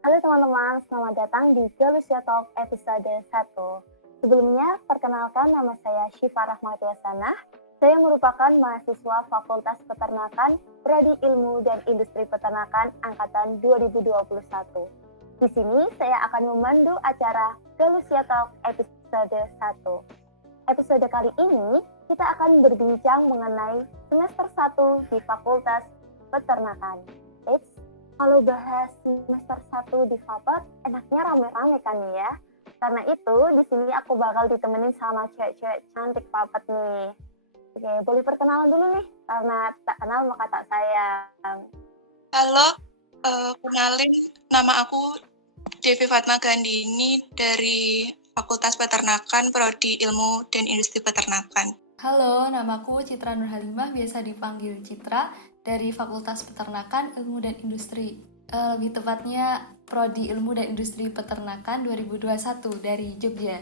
Halo teman-teman, selamat datang di Galusya Talk episode 1. Sebelumnya, perkenalkan nama saya Syifa Rahmatiasanah. Saya merupakan mahasiswa Fakultas Peternakan, Prodi Ilmu dan Industri Peternakan Angkatan 2021. Di sini saya akan memandu acara Galusya Talk episode 1. Episode kali ini, kita akan berbincang mengenai semester 1 di Fakultas Peternakan. Eits, kalau bahas semester 1 di Fapet, enaknya rame-rame kan ya? Karena itu, di sini aku bakal ditemenin sama cewek-cewek cantik Fapet nih. Oke, boleh perkenalan dulu nih, karena tak kenal maka tak sayang. Halo, kenalin nama aku Devi Fatma Gandini dari Fakultas Peternakan, Prodi Ilmu dan Industri Peternakan. Halo, namaku Citra Nurhalimah, biasa dipanggil Citra, dari Fakultas Peternakan, Ilmu dan Industri. Lebih tepatnya Prodi Ilmu dan Industri Peternakan 2021 dari Jogja.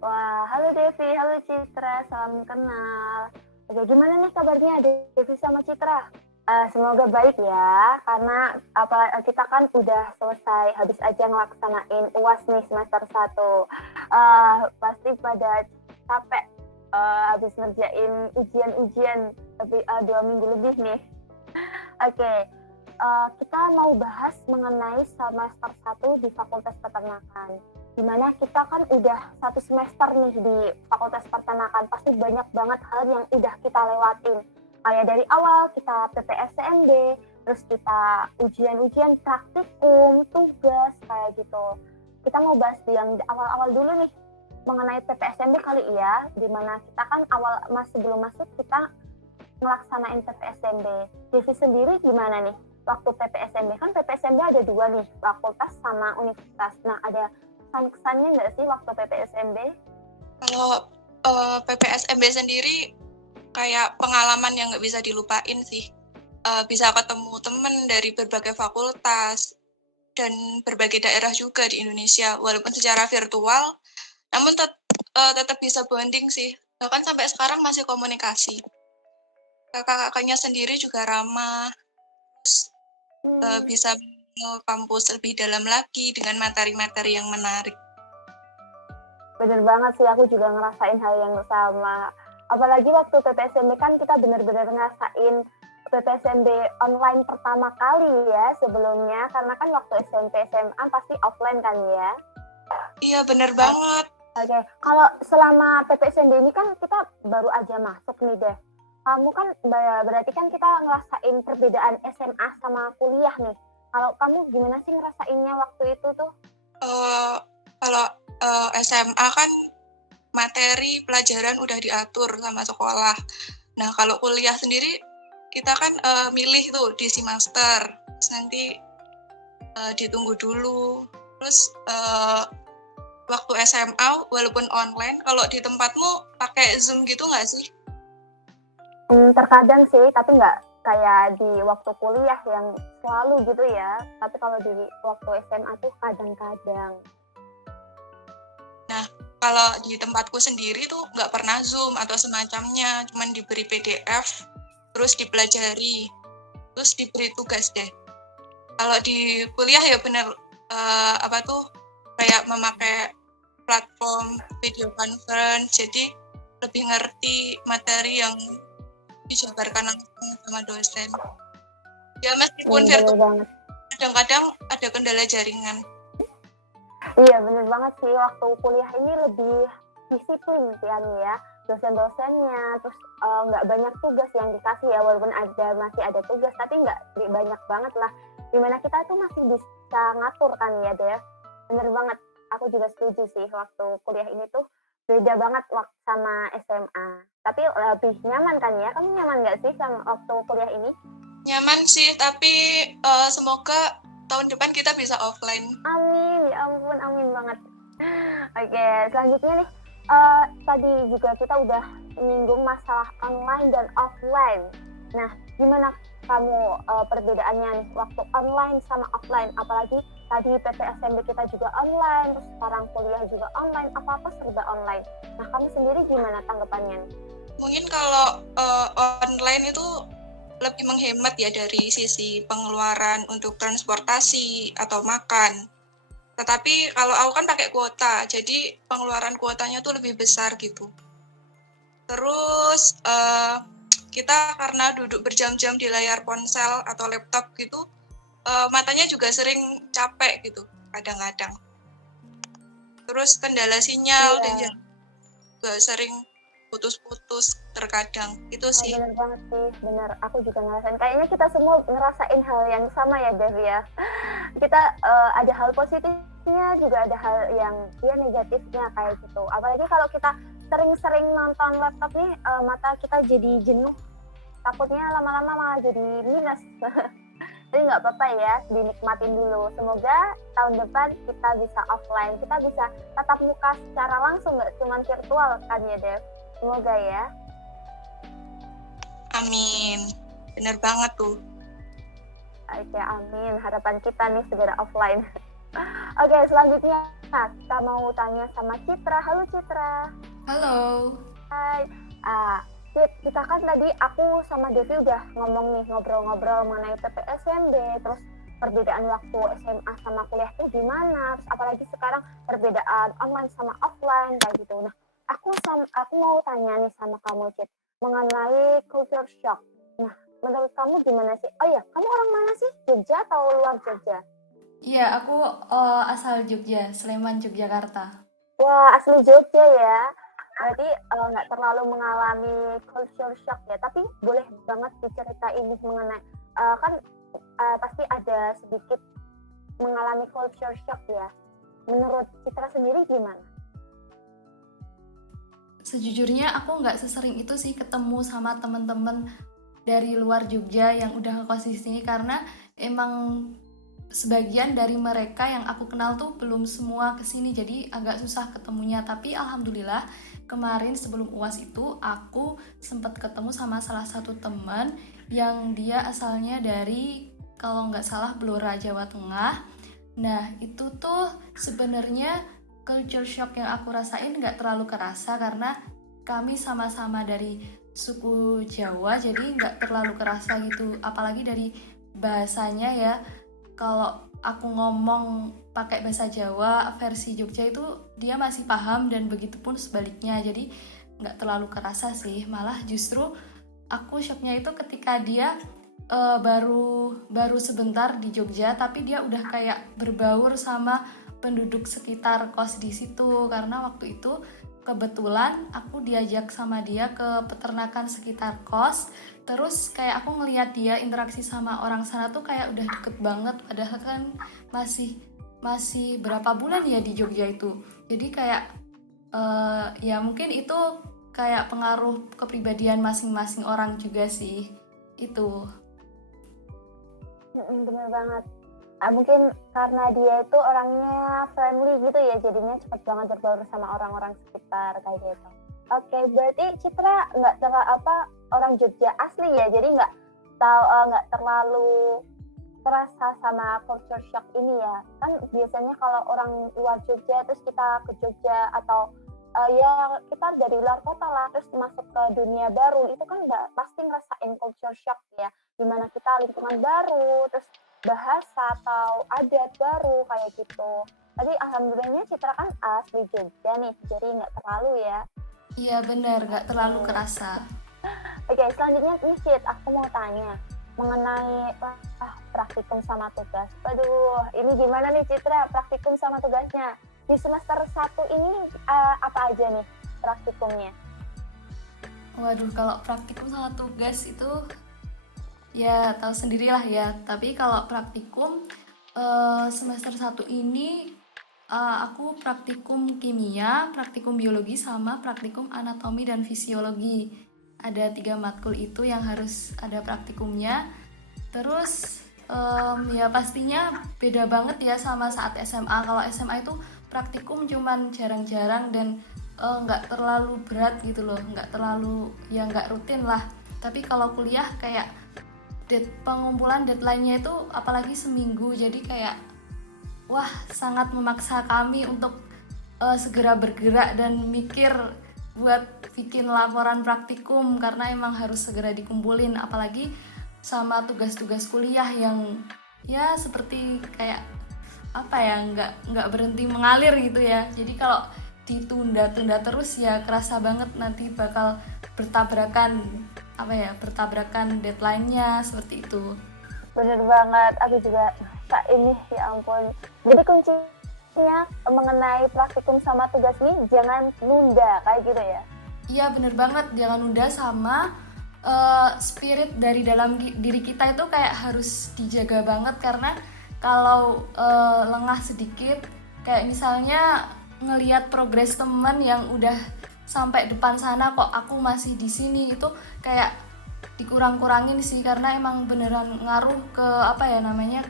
Wah, halo Devi, halo Citra, salam kenal. Oke, gimana nih kabarnya Devi sama Citra? Semoga baik ya, karena kita kan udah selesai, habis aja ngelaksanain UAS nih semester 1. Pasti pada capek habis ngerjain ujian-ujian lebih 2 minggu lebih nih. Oke, kita mau bahas mengenai semester 1 di Fakultas Peternakan. Dimana kita kan udah 1 semester nih di Fakultas Peternakan, pasti banyak banget hal yang udah kita lewatin. Kayak dari awal kita PPSMB, terus kita ujian-ujian praktikum, tugas, kayak gitu. Kita mau bahas yang awal-awal dulu nih, mengenai PPSMB kali ya, dimana kita kan sebelum masuk kita ngelaksanain PPSMB. Devi sendiri gimana nih? Waktu PPSMB, kan PPSMB ada 2 nih, fakultas sama universitas. Nah, ada kesan-kesannya nggak sih waktu PPSMB? Kalau PPSMB sendiri kayak pengalaman yang nggak bisa dilupain sih. Bisa ketemu temen dari berbagai fakultas dan berbagai daerah juga di Indonesia, walaupun secara virtual, namun tetap bisa bonding sih. Bahkan sampai sekarang masih komunikasi. Kakak-kakaknya sendiri juga ramah, bisa mengenal kampus lebih dalam lagi dengan materi-materi yang menarik. Bener banget sih, aku juga ngerasain hal yang sama. Apalagi waktu PPSMB kan kita bener-bener ngerasain PPSMB online pertama kali ya sebelumnya, karena kan waktu SMP SMA pasti offline kan ya. Iya, bener banget. Oke, kalau selama PPSMB ini kan kita baru aja masuk nih deh. Kamu kan berarti kan kita ngerasain perbedaan SMA sama kuliah nih. Kalau kamu gimana sih ngerasainnya waktu itu tuh? Kalau SMA kan materi pelajaran udah diatur sama sekolah. Nah, kalau kuliah sendiri kita kan milih tuh diisi master. Terus nanti ditunggu dulu. Terus waktu SMA walaupun online, kalau di tempatmu pakai Zoom gitu nggak sih? Terkadang sih, tapi nggak kayak di waktu kuliah yang selalu gitu ya. Tapi kalau di waktu SMA tuh kadang-kadang. Nah, kalau di tempatku sendiri tuh nggak pernah Zoom atau semacamnya, cuman diberi PDF, terus dipelajari, terus diberi tugas deh. Kalau di kuliah ya bener kayak memakai platform video conference, jadi lebih ngerti materi yang dijabarkan langsung sama dosen. Ya meskipun virtual, kadang-kadang ada kendala jaringan. Iya bener banget sih, waktu kuliah ini lebih disiplin kan ya, dosen-dosennya, terus nggak banyak tugas yang dikasih ya, walaupun masih ada tugas, tapi nggak banyak banget lah, dimana kita tuh masih bisa ngatur kan ya Dev. Bener banget, aku juga setuju sih, waktu kuliah ini tuh beda banget waktu sama SMA. Tapi lebih nyaman kan ya, kamu nyaman nggak sih sama waktu kuliah ini? Nyaman sih, tapi semoga tahun depan kita bisa offline. Amin, ya ampun, amin banget. Oke, selanjutnya nih, tadi juga kita udah menyinggung masalah online dan offline. Nah, gimana kamu perbedaannya nih waktu online sama offline? Apalagi tadi PPSMB kita juga online, terus sekarang kuliah juga online, apa-apa serba online. Nah, kamu sendiri gimana tanggapannya nih? Mungkin kalau online itu lebih menghemat ya dari sisi pengeluaran untuk transportasi atau makan. Tetapi kalau aku kan pakai kuota, jadi pengeluaran kuotanya tuh lebih besar gitu. Terus kita karena duduk berjam-jam di layar ponsel atau laptop gitu, matanya juga sering capek gitu kadang-kadang. Terus kendala sinyal dan Iya. juga sering putus-putus terkadang. Itu sih. Bener banget sih, bener. Aku juga ngerasain. Kayaknya kita semua ngerasain hal yang sama ya, Dev ya. Kita ada hal positifnya, juga ada hal yang ya negatifnya kayak gitu. Apalagi kalau kita sering-sering nonton laptop nih, mata kita jadi jenuh. Takutnya lama-lama malah jadi minus. Jadi nggak apa-apa ya, dinikmatin dulu. Semoga tahun depan kita bisa offline, kita bisa tatap muka secara langsung, nggak cuma virtual kan ya, Dev. Semoga ya. Amin. Bener banget tuh. Oke, amin. Harapan kita nih segera offline. Oke, selanjutnya kita mau tanya sama Citra. Halo Citra. Halo. Hai. Cit, kita kan tadi aku sama Devi udah ngomong nih, ngobrol-ngobrol mengenai PPSMB, terus perbedaan waktu SMA sama kuliah tuh gimana, terus apalagi sekarang perbedaan online sama offline kayak gitu. Nah, aku mau tanya nih sama kamu Cit, mengenai culture shock. Nah, menurut kamu gimana sih? Oh iya, kamu orang mana sih? Jogja atau luar Jogja? Iya, aku asal Jogja, Sleman, Yogyakarta. Wah, asli Jogja ya. Berarti nggak terlalu mengalami culture shock ya. Tapi boleh banget diceritain nih mengenai kan pasti ada sedikit mengalami culture shock ya. Menurut Citra sendiri gimana? Sejujurnya aku nggak sesering itu sih ketemu sama teman-teman dari luar Jogja yang udah ngekos di sini, karena emang sebagian dari mereka yang aku kenal tuh belum semua kesini, jadi agak susah ketemunya. Tapi alhamdulillah kemarin sebelum UAS itu aku sempat ketemu sama salah satu teman yang dia asalnya dari, kalau nggak salah, Blora, Jawa Tengah. Nah itu tuh sebenarnya culture shock yang aku rasain nggak terlalu kerasa karena kami sama-sama dari suku Jawa, jadi nggak terlalu kerasa gitu. Apalagi dari bahasanya ya, kalau aku ngomong pakai bahasa Jawa versi Jogja itu dia masih paham, dan begitupun sebaliknya. Jadi nggak terlalu kerasa sih. Malah justru aku shocknya itu ketika dia baru sebentar di Jogja, tapi dia udah kayak berbaur sama penduduk sekitar kos di situ. Karena waktu itu kebetulan aku diajak sama dia ke peternakan sekitar kos. Terus kayak aku ngelihat dia interaksi sama orang sana tuh kayak udah deket banget, padahal kan masih berapa bulan ya di Jogja itu. Jadi kayak ya mungkin itu kayak pengaruh kepribadian masing-masing orang juga sih itu. Bener banget. Mungkin karena dia itu orangnya friendly gitu ya, jadinya cepet banget berbaur sama orang-orang sekitar kayak gitu. Oke, berarti Citra nggak orang Jogja asli ya, jadi nggak terlalu terasa sama culture shock ini ya. Kan biasanya kalau orang luar Jogja terus kita ke Jogja atau ya kita dari luar kota lah terus masuk ke dunia baru, itu kan pasti ngerasain culture shock ya, dimana kita lingkungan baru, terus bahasa atau adat baru kayak gitu. Tadi alhamdulillahnya Citra kan asli Jogja nih, jadi nggak terlalu ya. Iya benar, nggak terlalu kerasa. Oke, selanjutnya nih Cit, aku mau tanya mengenai praktikum sama tugas. Aduh, ini gimana nih Citra praktikum sama tugasnya? Di semester 1 ini apa aja nih praktikumnya? Waduh, kalau praktikum sama tugas itu ya tahu sendirilah ya. Tapi kalau praktikum semester 1 ini aku praktikum kimia, praktikum biologi, sama praktikum anatomi dan fisiologi. Ada 3 matkul itu yang harus ada praktikumnya. Terus ya pastinya beda banget ya sama saat SMA. Kalau SMA itu praktikum cuman jarang-jarang dan nggak terlalu berat gitu loh, nggak terlalu, ya nggak rutin lah. Tapi kalau kuliah kayak pengumpulan deadline-nya itu apalagi seminggu, jadi kayak wah sangat memaksa kami untuk segera bergerak dan mikir buat bikin laporan praktikum karena emang harus segera dikumpulin. Apalagi sama tugas-tugas kuliah yang ya seperti kayak apa ya, nggak berhenti mengalir gitu ya. Jadi kalau ditunda-tunda terus ya kerasa banget nanti bakal bertabrakan deadline-nya seperti itu. Bener banget, aku juga Kak ini ya ampun. Jadi kuncinya mengenai praktikum sama tugas ini jangan nunda kayak gitu ya. Iya bener banget, jangan nunda, sama spirit dari dalam diri kita itu kayak harus dijaga banget, karena kalau lengah sedikit, kayak misalnya ngelihat progres teman yang udah sampai depan sana kok aku masih di sini, itu kayak dikurang-kurangin sih, karena emang beneran ngaruh ke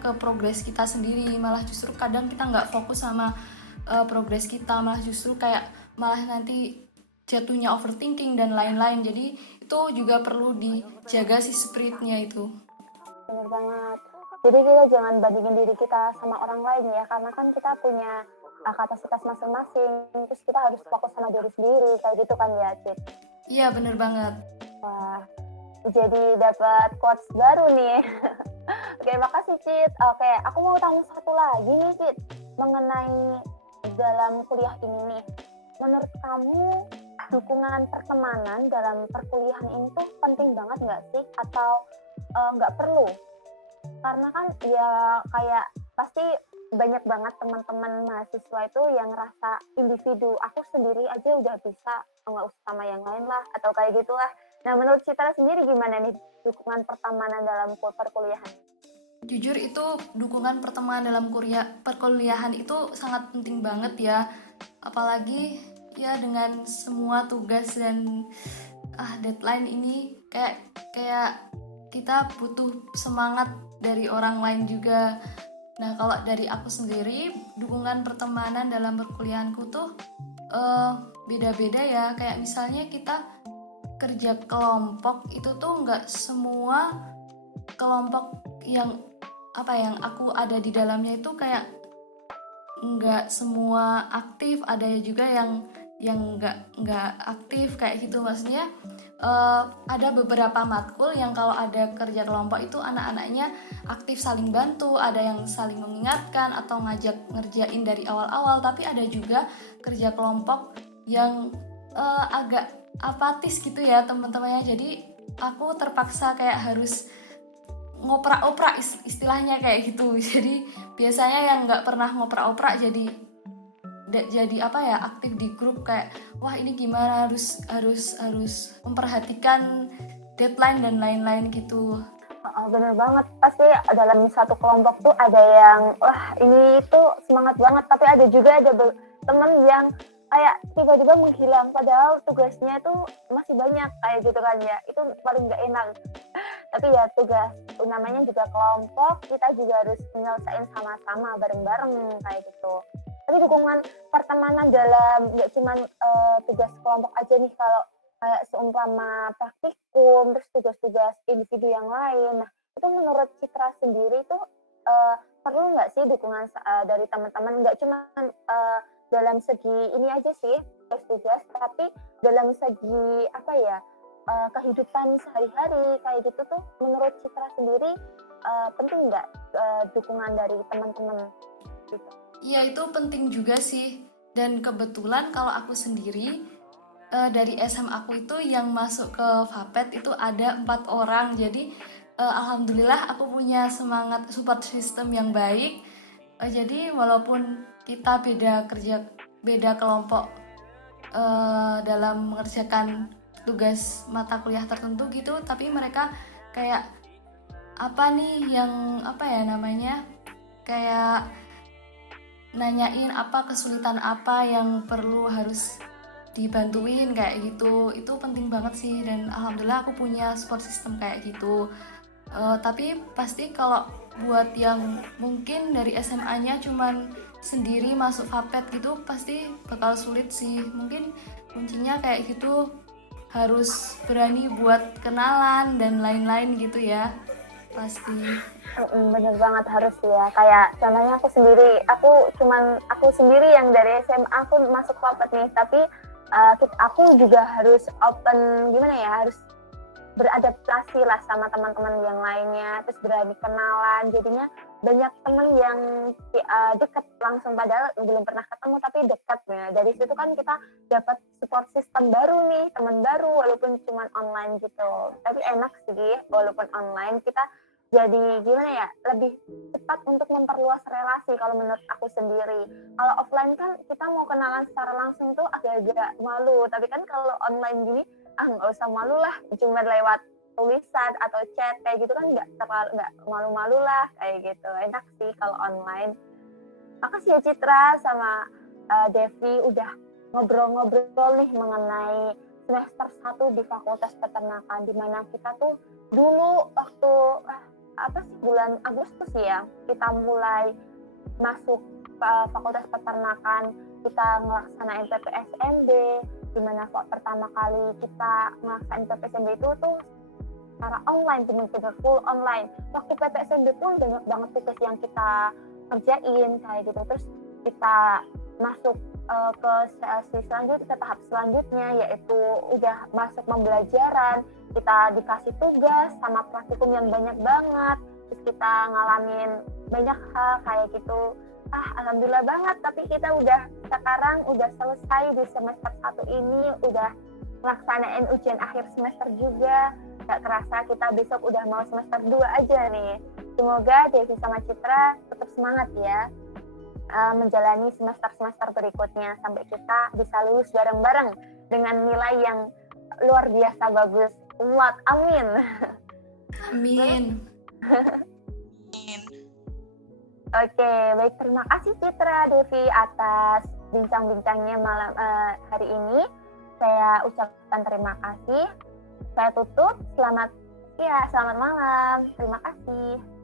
ke progres kita sendiri. Malah justru kadang kita nggak fokus sama progres kita, malah nanti jatuhnya overthinking dan lain-lain. Jadi itu juga perlu dijaga si spiritnya itu. Bener banget. Jadi kita jangan bandingin diri kita sama orang lain ya, karena kan kita punya kapasitas masing-masing. Terus kita harus fokus sama diri sendiri, kayak gitu kan ya, Cit? Iya, bener banget. Wah, jadi dapat quotes baru nih. Oke, makasih, Cit. Oke, aku mau tanya satu lagi nih, Cit. Mengenai dalam kuliah ini nih. Menurut kamu, dukungan pertemanan dalam perkuliahan ini tuh penting banget nggak sih? Atau nggak perlu? Karena kan ya kayak pasti banyak banget teman-teman mahasiswa itu yang ngerasa individu, aku sendiri aja udah bisa, nggak usah sama yang lain lah, atau kayak gitulah. Nah, menurut Citra sendiri gimana nih dukungan pertemanan dalam perkuliahan? Jujur itu dukungan pertemanan dalam perkuliahan itu sangat penting banget ya. Apalagi ya dengan semua tugas dan deadline ini, kayak kita butuh semangat dari orang lain juga. Nah, kalau dari aku sendiri, dukungan pertemanan dalam perkuliahanku tuh beda-beda ya. Kayak misalnya kita kerja kelompok itu tuh nggak semua kelompok yang aku ada di dalamnya itu kayak nggak semua aktif, ada juga yang nggak aktif kayak gitu. Maksudnya ada beberapa matkul yang kalau ada kerja kelompok itu anak-anaknya aktif saling bantu, ada yang saling mengingatkan atau ngajak ngerjain dari awal-awal. Tapi ada juga kerja kelompok yang agak apatis gitu ya teman-temannya. Jadi aku terpaksa kayak harus ngoprak-oprak istilahnya kayak gitu. Jadi biasanya yang nggak pernah ngoprak-oprak jadi aktif di grup, kayak wah ini gimana, harus memperhatikan deadline dan lain-lain gitu. Bener banget, pasti dalam satu kelompok tuh ada yang wah ini tuh semangat banget, tapi ada juga temen yang kayak tiba-tiba menghilang padahal tugasnya tuh masih banyak kayak gitu kan ya. Itu paling nggak enak. Tapi ya tugas namanya juga kelompok, kita juga harus menyelesaikan sama-sama bareng-bareng kayak gitu. Tapi dukungan pertemanan dalam nggak cuma tugas kelompok aja nih, kalau kayak seumpama praktikum, terus tugas-tugas individu yang lain. Nah, itu menurut Citra sendiri tuh perlu nggak sih dukungan dari teman-teman? Nggak cuma dalam segi ini aja sih, tugas-tugas, tapi dalam segi kehidupan sehari-hari kayak gitu tuh, menurut Citra sendiri penting nggak dukungan dari teman-teman gitu? Iya, itu penting juga sih. Dan kebetulan kalau aku sendiri dari SM aku itu yang masuk ke FAPET itu ada 4 orang. Jadi alhamdulillah aku punya semangat support system yang baik. Jadi walaupun kita beda kelompok dalam mengerjakan tugas mata kuliah tertentu gitu, tapi mereka kayak kayak nanyain kesulitan apa yang perlu harus dibantuin kayak gitu. Itu penting banget sih, dan alhamdulillah aku punya support system kayak gitu. Tapi pasti kalau buat yang mungkin dari SMA-nya cuman sendiri masuk FAPET gitu, pasti bakal sulit sih. Mungkin kuncinya kayak gitu, harus berani buat kenalan dan lain-lain gitu ya, pasti. Bener banget, harus ya. Kayak contohnya aku sendiri yang dari SMA aku masuk FAPET nih, tapi aku juga harus open, harus beradaptasi lah sama teman-teman yang lainnya, terus berani kenalan, jadinya banyak teman yang deket langsung, padahal belum pernah ketemu tapi dekat ya. Dari situ kan kita dapat support system baru nih, teman baru walaupun cuma online gitu. Tapi enak sih walaupun online, kita jadi gimana ya, lebih cepat untuk memperluas relasi kalau menurut aku sendiri. Kalau offline kan kita mau kenalan secara langsung tuh agak-agak malu, tapi kan kalau online gini nggak usah malu lah, cuma lewat tulisan atau chat kayak gitu kan nggak malu-malu lah kayak gitu. Enak sih kalau online. Makasih ya Citra sama Devi udah ngobrol-ngobrol nih mengenai semester 1 di Fakultas Peternakan, di mana kita tuh dulu waktu bulan Agustus ya, kita mulai masuk Fakultas Peternakan, kita ngelaksanain PPSMB, di mana pertama kali kita ngelaksanain PPSMB itu tuh secara online, benar-benar full online. Waktu PPSMB pun banyak banget tugas yang kita kerjain kayak gitu. Terus kita masuk ke sesi selanjutnya, ke tahap selanjutnya, yaitu udah masuk pembelajaran. Kita dikasih tugas sama praktikum yang banyak banget, terus kita ngalamin banyak hal kayak gitu. Alhamdulillah banget, tapi kita sekarang udah selesai di semester 1 ini, udah melaksanain ujian akhir semester juga. Gak kerasa kita besok udah mau semester 2 aja nih. Semoga Devi sama Citra tetap semangat ya menjalani semester-semester berikutnya sampai kita bisa lulus bareng-bareng dengan nilai yang luar biasa bagus. Amin. Amin. Oke, baik, terima kasih Citra, Devi atas bincang-bincangnya malam hari ini. Saya ucapkan terima kasih. Saya tutup. Selamat malam. Terima kasih.